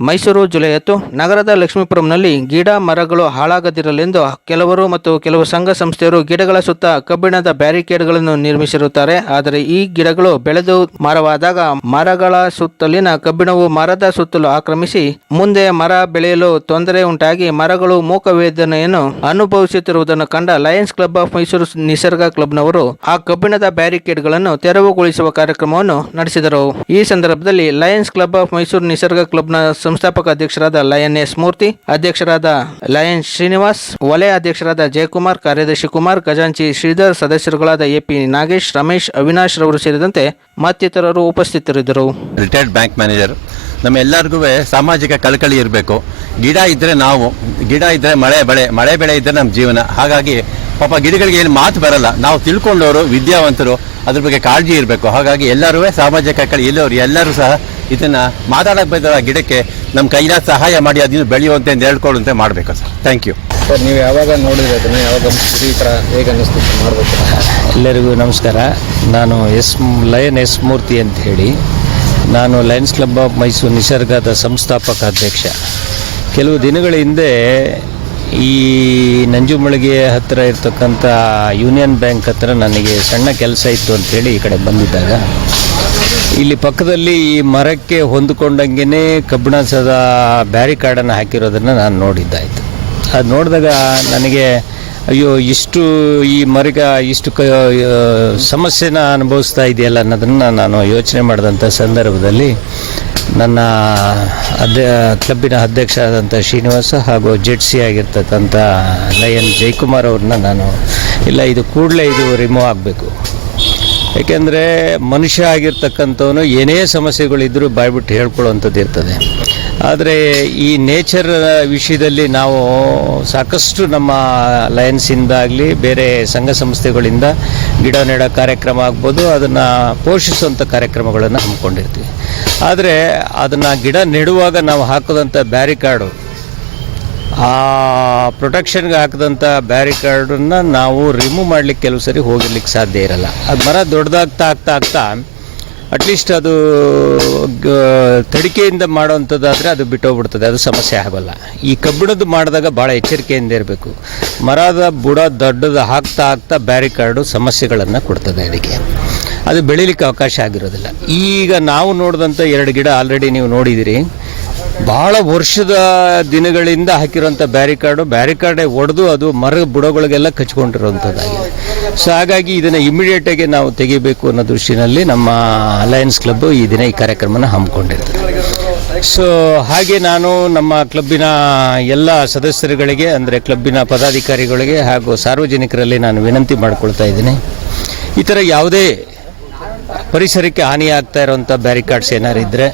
Mysuru July ಹತ್ತು ನಗರದ ಲಕ್ಷ್ಮೀಪುರಂನಲ್ಲಿ ಗಿಡ ಮರಗಳು ಹಾಳಾಗದಿರಲೆಂದು ಕೆಲವರು ಮತ್ತು ಕೆಲವು ಸಂಘ ಸಂಸ್ಥೆಯರು ಗಿಡಗಳ ಸುತ್ತ ಕಬ್ಬಿಣದ ಬ್ಯಾರಿಕೇಡ್ಗಳನ್ನು ನಿರ್ಮಿಸಿರುತ್ತಾರೆ. ಆದರೆ ಈ ಗಿಡಗಳು ಬೆಳೆದು ಮರವಾದಾಗ ಮರಗಳ ಸುತ್ತಲಿನ ಕಬ್ಬಿಣವು ಮರದ ಸುತ್ತಲೂ ಆಕ್ರಮಿಸಿ ಮುಂದೆ ಮರ ಬೆಳೆಯಲು ತೊಂದರೆ ಉಂಟಾಗಿ ಮರಗಳು ಮೂಕ ವೇದನೆಯನ್ನು ಅನುಭವಿಸುತ್ತಿರುವುದನ್ನು ಕಂಡ Lions Club of Mysuru Nisarga ಕ್ಲಬ್ನವರು ಆ ಕಬ್ಬಿಣದ ಬ್ಯಾರಿಕೇಡ್ಗಳನ್ನು ತೆರವುಗೊಳಿಸುವ ಕಾರ್ಯಕ್ರಮವನ್ನು ನಡೆಸಿದರು. ಈ ಸಂದರ್ಭದಲ್ಲಿ Lions Club of Mysuru Nisarga ಕ್ಲಬ್ನ ಸಂಸ್ಥಾಪಕ ಅಧ್ಯಕ್ಷರಾದ ಲಯನ್ ಎಸ್ ಮೂರ್ತಿ, ಅಧ್ಯಕ್ಷರಾದ ಲಯನ್ ಶ್ರೀನಿವಾಸ್, ವಲಯ ಅಧ್ಯಕ್ಷರಾದ ಜಯಕುಮಾರ್, ಕಾರ್ಯದರ್ಶಿ ಕುಮಾರ್, ಖಜಾಂಚಿ ಶ್ರೀಧರ್, ಸದಸ್ಯರುಗಳಾದ ಎಪಿ ನಾಗೇಶ್, ರಮೇಶ್, ಅವಿನಾಶ್ ರವರು ಸೇರಿದಂತೆ ಮತ್ತಿತರರು ಉಪಸ್ಥಿತರಿದ್ದರು. Retired bank manager. ನಮ್ಮ ಎಲ್ಲರಿಗೂ ಸಾಮಾಜಿಕ ಕಳಕಳಿ ಇರಬೇಕು. ಗಿಡ ಇದ್ದರೆ ನಾವು, ಗಿಡ ಇದ್ದರೆ ಮಳೆ ಬೆಳೆ ಮಳೆ ಬೆಳೆ ಇದ್ದರೆ ನಮ್ಮ ಜೀವನ. ಹಾಗಾಗಿ ಪಾಪ ಗಿಡಗಳಿಗೆ ಏನು ಮಾತು ಬರಲ್ಲ. ನಾವು ತಿಳ್ಕೊಂಡವರು, ವಿದ್ಯಾವಂತರು, ಅದ್ರ ಬಗ್ಗೆ ಕಾಳಜಿ ಇರಬೇಕು. ಹಾಗಾಗಿ ಎಲ್ಲರೂ ಸಾಮಾಜಿಕ ಕಳಕಳಿ ಇಲ್ಲವರು ಎಲ್ಲರೂ ಸಹ ಇದನ್ನ ಮಾತಾಡಕ್ಕೆ ಬಂದ ಗಿಡಕ್ಕೆ ನಮ್ಮ ಕೈನ ಸಹಾಯ ಮಾಡಿ ಅದನ್ನು ಬೆಳೆಯುವಂತೆ ಅಂತ ಹೇಳ್ಕೊಳ್ಳುವಂತೆ ಮಾಡಬೇಕು ಸರ್. ಥ್ಯಾಂಕ್ ಯು ಸರ್ ನೀವು ಯಾವಾಗ ನೋಡಿದ್ರೆ ಅದನ್ನು ಯಾವಾಗ ಈ ಥರ ಹೇಗೆ ಅನ್ನಿಸ್ತು ಮಾಡಬೇಕು? ಎಲ್ಲರಿಗೂ ನಮಸ್ಕಾರ. ನಾನು ಎಸ್ ಲಯನ್ ಎಸ್ ಮೂರ್ತಿ ಅಂತ ಹೇಳಿ. ನಾನು ಲಯನ್ಸ್ ಕ್ಲಬ್ ಆಫ್ ಮೈಸೂರು ನಿಸರ್ಗದ ಸಂಸ್ಥಾಪಕ ಅಧ್ಯಕ್ಷ. ಕೆಲವು ದಿನಗಳ ಹಿಂದೆ ಈ ನಂಜುಮಳಿಗೆ ಹತ್ತಿರ ಇರ್ತಕ್ಕಂಥ ಯೂನಿಯನ್ ಬ್ಯಾಂಕ್ ಹತ್ತಿರ ನನಗೆ ಸಣ್ಣ ಕೆಲಸ ಇತ್ತು ಅಂತೇಳಿ ಈ ಕಡೆ ಬಂದಿದ್ದಾಗ. ಇಲ್ಲಿ ಪಕ್ಕದಲ್ಲಿ ಈ ಮರಕ್ಕೆ ಹೊಂದಿಕೊಂಡಂಗೆ ಕಬ್ಬಿಣಸದ ಬ್ಯಾರಿಕಾರ್ಡನ್ನು ಹಾಕಿರೋದನ್ನು ನಾನು ನೋಡಿದ್ದಾಯಿತು. ಅದು ನೋಡಿದಾಗ ನನಗೆ, ಅಯ್ಯೋ, ಇಷ್ಟು ಈ ಮರಗ ಇಷ್ಟು ಕ ಸಮಸ್ಯೆನ ಅನುಭವಿಸ್ತಾ ಇದೆಯಲ್ಲ ಅನ್ನೋದನ್ನು ನಾನು ಯೋಚನೆ ಮಾಡಿದಂಥ ಸಂದರ್ಭದಲ್ಲಿ ನನ್ನ ಅಧ್ಯ ಕ್ಲಬ್ಬಿನ ಅಧ್ಯಕ್ಷ ಆದಂಥ ಶ್ರೀನಿವಾಸ ಹಾಗೂ ಜೆಡ್ ಸಿ ಆಗಿರ್ತಕ್ಕಂಥ ಲಯನ್ ಜಯಕುಮಾರ್ ಅವ್ರನ್ನ ನಾನು, ಇಲ್ಲ, ಇದು ಕೂಡಲೇ ಇದು ರಿಮೂವ್ ಆಗಬೇಕು. ಏಕೆಂದರೆ ಮನುಷ್ಯ ಆಗಿರ್ತಕ್ಕಂಥವನು ಏನೇ ಸಮಸ್ಯೆಗಳಿದ್ದರೂ ಬಾಯ್ಬಿಟ್ಟು ಹೇಳ್ಕೊಳ್ಳುವಂಥದ್ದು ಇರ್ತದೆ. ಆದರೆ ಈ ನೇಚರ್ ವಿಷಯದಲ್ಲಿ ನಾವು ಸಾಕಷ್ಟು ನಮ್ಮ ಲಯನ್ಸಿಂದಾಗಲಿ ಬೇರೆ ಸಂಘ ಸಂಸ್ಥೆಗಳಿಂದ ಗಿಡ ನೆಡೋ ಕಾರ್ಯಕ್ರಮ ಆಗ್ಬೋದು, ಅದನ್ನು ಪೋಷಿಸುವಂಥ ಕಾರ್ಯಕ್ರಮಗಳನ್ನು ಹಮ್ಮಿಕೊಂಡಿರ್ತೀವಿ. ಆದರೆ ಅದನ್ನು ಗಿಡ ನೆಡುವಾಗ ನಾವು ಹಾಕೋದಂಥ ಬ್ಯಾರಿಕಾರ್ಡು ಆ ಪ್ರೊಟೆಕ್ಷನ್ಗೆ ಹಾಕಿದಂಥ ಬ್ಯಾರಿಕಾರ್ಡನ್ನ ನಾವು ರಿಮೂವ್ ಮಾಡಲಿಕ್ಕೆ ಕೆಲವು ಸರಿ ಹೋಗಿರ್ಲಿಕ್ಕೆ ಸಾಧ್ಯ ಇರಲ್ಲ. ಅದು ಮರ ದೊಡ್ಡದಾಗ್ತಾ ಆಗ್ತಾ ಆಗ್ತಾ ಅಟ್ಲೀಸ್ಟ್ ಅದು ತಡಿಕೆಯಿಂದ ಮಾಡೋವಂಥದ್ದಾದರೆ ಅದು ಬಿಟ್ಟೋಗ್ಬಿಡ್ತದೆ, ಅದು ಸಮಸ್ಯೆ ಆಗೋಲ್ಲ. ಈ ಕಬ್ಬಿಣದ್ದು ಮಾಡಿದಾಗ ಭಾಳ ಎಚ್ಚರಿಕೆಯಿಂದ ಇರಬೇಕು. ಮರದ ಬುಡ ದೊಡ್ಡದು ಹಾಕ್ತಾ ಆಗ್ತಾ ಬ್ಯಾರಿಕಾರ್ಡು ಸಮಸ್ಯೆಗಳನ್ನು ಕೊಡ್ತದೆ ಅದಕ್ಕೆ. ಅದು ಬೆಳೀಲಿಕ್ಕೆ ಅವಕಾಶ ಆಗಿರೋದಿಲ್ಲ. ಈಗ ನಾವು ನೋಡಿದಂಥ ಎರಡು ಗಿಡ ಆಲ್ರೆಡಿ ನೀವು ನೋಡಿದಿರಿ. ಭಾಳ ವರ್ಷದ ದಿನಗಳಿಂದ ಹಾಕಿರೋಂಥ ಬ್ಯಾರಿಕಾರ್ಡು ಬ್ಯಾರಿಕಾರ್ಡೇ ಒಡೆದು ಅದು ಮರ ಬುಡಗಳಿಗೆಲ್ಲ ಕಚ್ಕೊಂಡಿರೋಂಥದ್ದಾಗಿದೆ ಸೊ ಹಾಗಾಗಿ ಇದನ್ನು ಇಮಿಡಿಯೇಟಾಗಿ ನಾವು ತೆಗಿಬೇಕು ಅನ್ನೋ ದೃಷ್ಟಿನಲ್ಲಿ ನಮ್ಮ ಅಲಯನ್ಸ್ ಕ್ಲಬ್ ಈ ದಿನ ಈ ಕಾರ್ಯಕ್ರಮನ ಹಮ್ಮಿಕೊಂಡಿರ್ತದೆ. ಸೊ ಹಾಗೆ ನಾನು ನಮ್ಮ ಕ್ಲಬ್ಬಿನ ಎಲ್ಲ ಸದಸ್ಯರುಗಳಿಗೆ, ಅಂದರೆ ಕ್ಲಬ್ಬಿನ ಪದಾಧಿಕಾರಿಗಳಿಗೆ ಹಾಗೂ ಸಾರ್ವಜನಿಕರಲ್ಲಿ ನಾನು ವಿನಂತಿ ಮಾಡ್ಕೊಳ್ತಾ ಇದ್ದೀನಿ. ಈ ಥರ ಯಾವುದೇ ಪರಿಸರಕ್ಕೆ ಹಾನಿಯಾಗ್ತಾ ಇರುವಂಥ ಬ್ಯಾರಿಕಾರ್ಡ್ಸ್ ಏನಾರು ಇದ್ದರೆ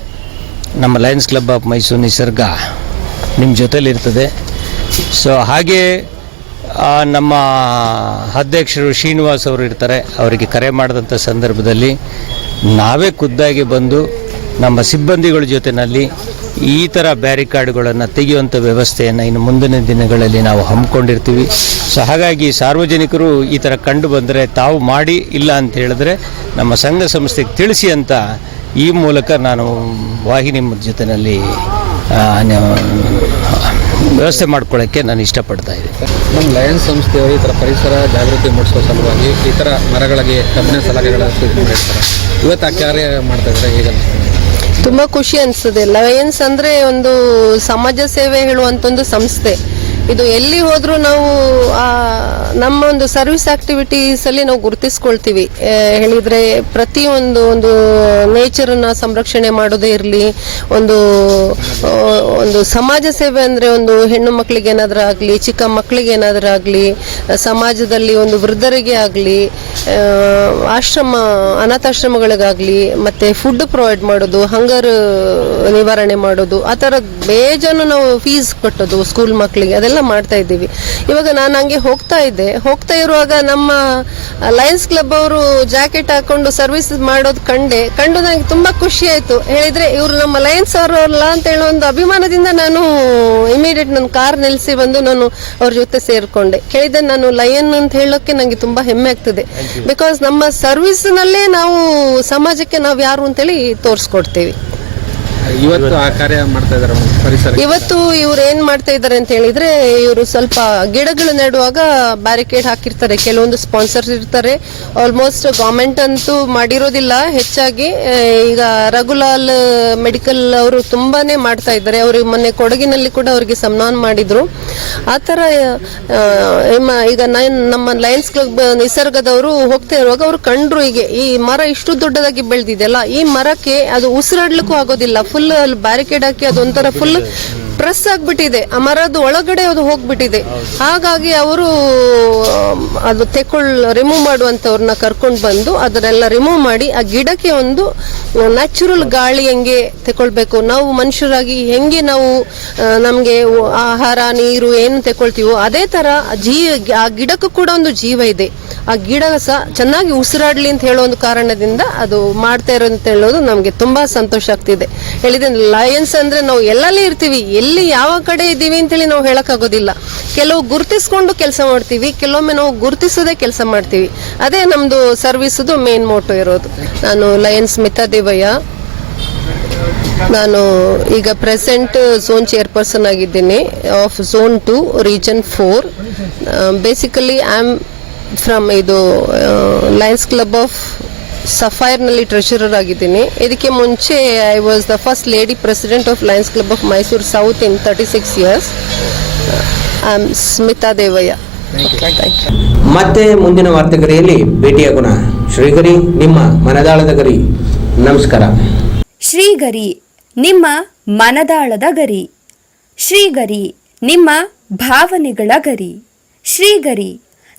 ನಮ್ಮ Lions Club of Mysuru Nisarga ನಿಮ್ಮ ಜೊತೆಲಿರ್ತದೆ. ಸೊ ಹಾಗೆ ನಮ್ಮ ಅಧ್ಯಕ್ಷರು ಶ್ರೀನಿವಾಸ್ ಅವರು ಇರ್ತಾರೆ. ಅವರಿಗೆ ಕರೆ ಮಾಡಿದಂಥ ಸಂದರ್ಭದಲ್ಲಿ ನಾವೇ ಖುದ್ದಾಗಿ ಬಂದು ನಮ್ಮ ಸಿಬ್ಬಂದಿಗಳ ಜೊತೆಯಲ್ಲಿ ಈ ಥರ ಬ್ಯಾರಿಕಾಡ್ಗಳನ್ನು ತೆಗೆಯುವಂಥ ವ್ಯವಸ್ಥೆಯನ್ನು ಇನ್ನು ಮುಂದಿನ ದಿನಗಳಲ್ಲಿ ನಾವು ಹಮ್ಮಿಕೊಂಡಿರ್ತೀವಿ. ಸೊ ಹಾಗಾಗಿ ಸಾರ್ವಜನಿಕರು ಈ ಥರ ಕಂಡು ಬಂದರೆ ತಾವು ಮಾಡಿ ಇಲ್ಲ ಅಂತ ಹೇಳಿದ್ರೆ ನಮ್ಮ ಸಂಘ ಸಂಸ್ಥೆಗೆ ತಿಳಿಸಿ ಅಂತ ಈ ಮೂಲಕ ನಾನು ವಾಹಿನಿ ಜೊತೆಯಲ್ಲಿ ವ್ಯವಸ್ಥೆ ಮಾಡ್ಕೊಳ್ಳೋಕ್ಕೆ ನಾನು ಇಷ್ಟಪಡ್ತಾ ಇದ್ದೀನಿ. ನಮ್ಮ ಲಯನ್ಸ್ ಸಂಸ್ಥೆಯವರು ಈ ಥರ ಪರಿಸರ ಜಾಗೃತಿ ಮೂಡಿಸೋ ಸಲುವಾಗಿ ಈ ಥರ ಮರಗಳಿಗೆ ಕಬ್ಬಿನ ಸಲಹೆಗಳ ಮಾಡಿರ್ತಾರೆ. ಇವತ್ತು ಆ ಕಾರ್ಯ ಮಾಡ್ತಾ ಇದ್ದಾರೆ ಹೇಗೆ ತುಂಬ ತುಂಬಾ ಖುಷಿ ಅನಿಸ್ತದೆ ಲಯನ್ಸ್ ಅಂದರೆ ಒಂದು ಸಮಾಜ ಸೇವೆ ಹೇಳುವಂಥ ಒಂದು ಸಂಸ್ಥೆ. ಇದು ಎಲ್ಲಿ ಹೋದ್ರೂ ನಾವು ನಮ್ಮ ಒಂದು ಸರ್ವಿಸ್ ಆಕ್ಟಿವಿಟೀಸ್ ಅಲ್ಲಿ ನಾವು ಗುರುತಿಸ್ಕೊಳ್ತೀವಿ. ಹೇಳಿದ್ರೆ ಪ್ರತಿಯೊಂದು ಒಂದು ನೇಚರನ್ನ ಸಂರಕ್ಷಣೆ ಮಾಡೋದೇ ಇರಲಿ, ಒಂದು ಒಂದು ಸಮಾಜ ಸೇವೆ ಅಂದ್ರೆ ಒಂದು ಹೆಣ್ಣು ಮಕ್ಕಳಿಗೆ ಏನಾದ್ರೂ ಆಗಲಿ, ಚಿಕ್ಕ ಮಕ್ಕಳಿಗೆ ಏನಾದ್ರೂ ಆಗಲಿ, ಸಮಾಜದಲ್ಲಿ ಒಂದು ವೃದ್ಧರಿಗೆ ಆಗಲಿ ಆಶ್ರಮ, ಅನಾಥಾಶ್ರಮಗಳಿಗಾಗಲಿ, ಮತ್ತೆ ಫುಡ್ ಪ್ರೊವೈಡ್ ಮಾಡೋದು ಹಂಗರ್ ನಿವಾರಣೆ ಮಾಡೋದು, ಆ ಥರ ಬೇಜಾನು ನಾವು ಫೀಸ್ ಕಟ್ಟೋದು ಸ್ಕೂಲ್ ಮಕ್ಕಳಿಗೆ ಅದೆಲ್ಲ ಮಾಡ್ತಾ ಇದ್ದೀವಿ. ಇವಾಗ ನಾನು ಹಂಗೆ ಹೋಗ್ತಾ ಇದ್ದೆ. ಹೋಗ್ತಾ ಇರುವಾಗ ನಮ್ಮ ಲಯನ್ಸ್ ಕ್ಲಬ್ ಅವರು ಜಾಕೆಟ್ ಹಾಕೊಂಡು ಸರ್ವಿಸ್ ಮಾಡೋದು ಕಂಡೆ. ಕಂಡು ನನಗೆ ತುಂಬಾ ಖುಷಿ ಆಯ್ತು. ಹೇಳಿದ್ರೆ ಇವರು ನಮ್ಮ ಲಯನ್ಸ್ ಅವರು ಅಲ್ಲ ಅಂತ ಹೇಳೋ ಒಂದು ಅಭಿಮಾನದಿಂದ ನಾನು ಇಮಿಡಿಯೇಟ್ ನನ್ನ ಕಾರ್ ನಿಲ್ಲಿಸಿ ಬಂದು ನಾನು ಅವ್ರ ಜೊತೆ ಸೇರ್ಕೊಂಡೆ. ಹೇಳಿದೆ ನಾನು ಲಯನ್ ಅಂತ ಹೇಳೋಕೆ ನನಗೆ ತುಂಬಾ ಹೆಮ್ಮೆ ಆಗ್ತದೆ. ಬಿಕಾಸ್ ನಮ್ಮ ಸರ್ವಿಸ್ ನಲ್ಲೇ ನಾವು ಸಮಾಜಕ್ಕೆ ನಾವು ಯಾರು ಅಂತೇಳಿ ತೋರಿಸ್ಕೊಡ್ತೀವಿ. ಇವತ್ತು ಆ ಕಾರ್ಯ ಮಾಡ್ತಾ ಇದ್ದಾರೆ ಇವತ್ತು ಇವ್ರು ಏನ್ ಮಾಡ್ತಾ ಇದ್ದಾರೆ ಅಂತ ಹೇಳಿದ್ರೆ, ಇವರು ಸ್ವಲ್ಪ ಗಿಡಗಳು ನೆಡುವಾಗ ಬ್ಯಾರಿಕೇಡ್ ಹಾಕಿರ್ತಾರೆ. ಕೆಲವೊಂದು ಸ್ಪಾನ್ಸರ್ಸ್ ಇರ್ತಾರೆ. ಆಲ್ಮೋಸ್ಟ್ ಗವರ್ಮೆಂಟ್ ಅಂತೂ ಮಾಡಿರೋದಿಲ್ಲ. ಹೆಚ್ಚಾಗಿ ಈಗ ರಘುಲಾಲ್ ಮೆಡಿಕಲ್ ಅವರು ತುಂಬಾನೇ ಮಾಡ್ತಾ ಇದ್ದಾರೆ. ಅವರು ಮೊನ್ನೆ ಕೊಡಗಿನಲ್ಲಿ ಕೂಡ ಅವರಿಗೆ ಸನ್ಮಾನ ಮಾಡಿದ್ರು. ಆ ತರ ಈಗ ನಮ್ಮ ಲಯನ್ಸ್ ಕ್ಲಬ್ ನಿಸರ್ಗದವರು ಹೋಗ್ತಾ ಇರುವಾಗ ಅವರು ಕಂಡ್ರು ಹೀಗೆ. ಈ ಮರ ಇಷ್ಟು ದೊಡ್ಡದಾಗಿ ಬೆಳೆದಿದೆಯಲ್ಲ ಈ ಮರಕ್ಕೆ ಅದು ಉಸಿರಾಡ್ಲಿಕ್ಕೂ ಆಗೋದಿಲ್ಲ. ಫುಲ್ ಅಲ್ಲಿ ಬ್ಯಾರಿಕೇಡ್ ಹಾಕಿ ಅದೊಂಥರ ಫುಲ್ ಪ್ರೆಸ್ ಆಗ್ಬಿಟ್ಟಿದೆ. ಆ ಮರದ ಒಳಗಡೆ ಅದು ಹೋಗ್ಬಿಟ್ಟಿದೆ. ಹಾಗಾಗಿ ಅವರು ಅದು ತೆಕೊಳ್ ರಿಮೂವ್ ಮಾಡುವಂತವ್ರನ್ನ ಕರ್ಕೊಂಡು ಬಂದು ಅದನ್ನೆಲ್ಲ ರಿಮೂವ್ ಮಾಡಿ ಆ ಗಿಡಕ್ಕೆ ಒಂದು ನ್ಯಾಚುರಲ್ ಗಾಳಿ ಹೆಂಗೆ ತಗೊಳ್ಬೇಕು ನಾವು ಮನುಷ್ಯರಾಗಿ ಹೆಂಗೆ ನಾವು ನಮಗೆ ಆಹಾರ, ನೀರು ಏನು ತಗೊಳ್ತೀವೋ ಅದೇ ತರ ಜೀ ಆ ಗಿಡಕ್ಕೂ ಕೂಡ ಒಂದು ಜೀವ ಇದೆ. ಆ ಗಿಡ ಸಹ ಚೆನ್ನಾಗಿ ಉಸಿರಾಡಲಿ ಅಂತ ಹೇಳೋ ಒಂದು ಕಾರಣದಿಂದ ಅದು ಮಾಡ್ತಾ ಇರೋ ಅಂತ ಹೇಳೋದು ನಮಗೆ ತುಂಬಾ ಸಂತೋಷ ಆಗ್ತಿದೆ. ಹೇಳಿದ್ರೆ ಲಯನ್ಸ್ ಅಂದ್ರೆ ನಾವು ಎಲ್ಲಲ್ಲಿ ಇರ್ತೀವಿ, ಎಲ್ಲಿ ಯಾವ ಕಡೆ ಇದ್ದೀವಿ ಅಂತೇಳಿ ನಾವು ಹೇಳಕ್ಕಾಗೋದಿಲ್ಲ. ಕೆಲವು ಗುರುತಿಸ್ಕೊಂಡು ಕೆಲಸ ಮಾಡ್ತೀವಿ, ಕೆಲವೊಮ್ಮೆ ನಾವು ಗುರುತಿಸೋದೇ ಕೆಲಸ ಮಾಡ್ತೀವಿ. ಅದೇ ನಮ್ದು ಸರ್ವಿಸದು ಮೇನ್ ಮೋಟೋ ಇರೋದು. ನಾನು ಲಯನ್ಸ್ ಮಿತಾ ದೇವಯ್ಯ. ನಾನು ಈಗ ಪ್ರೆಸೆಂಟ್ ಝೋನ್ ಚೇರ್ಪರ್ಸನ್ ಆಗಿದ್ದೀನಿ of zone two region four basically I am from ಇದು ಲಯನ್ಸ್ ಕ್ಲಬ್ ಆಫ್ ಸಫೈರ್ನಲ್ಲಿ ಟ್ರೆಷರರ್ ಆಗಿದ್ದೀನಿ. ಇದಕ್ಕೆ ಮುಂಚೆ I was the first lady president of lions club of Mysuru south in thirty six years I am Smita Devaiah ಮತ್ತೆ ಮುಂದಿನ ವಾರ್ತೆಗರಿಯಲ್ಲಿ ಭೇಟಿಯಾಗೋಣ ಶ್ರೀಗರಿ ನಿಮ್ಮ ಮನದಾಳದ ಗರಿ. ನಮಸ್ಕಾರ. ಶ್ರೀಗರಿ ನಿಮ್ಮ ಮನದಾಳದ ಗರಿ. ಶ್ರೀಗರಿ ನಿಮ್ಮ ಭಾವನೆಗಳ ಗರಿ. ಶ್ರೀಗರಿ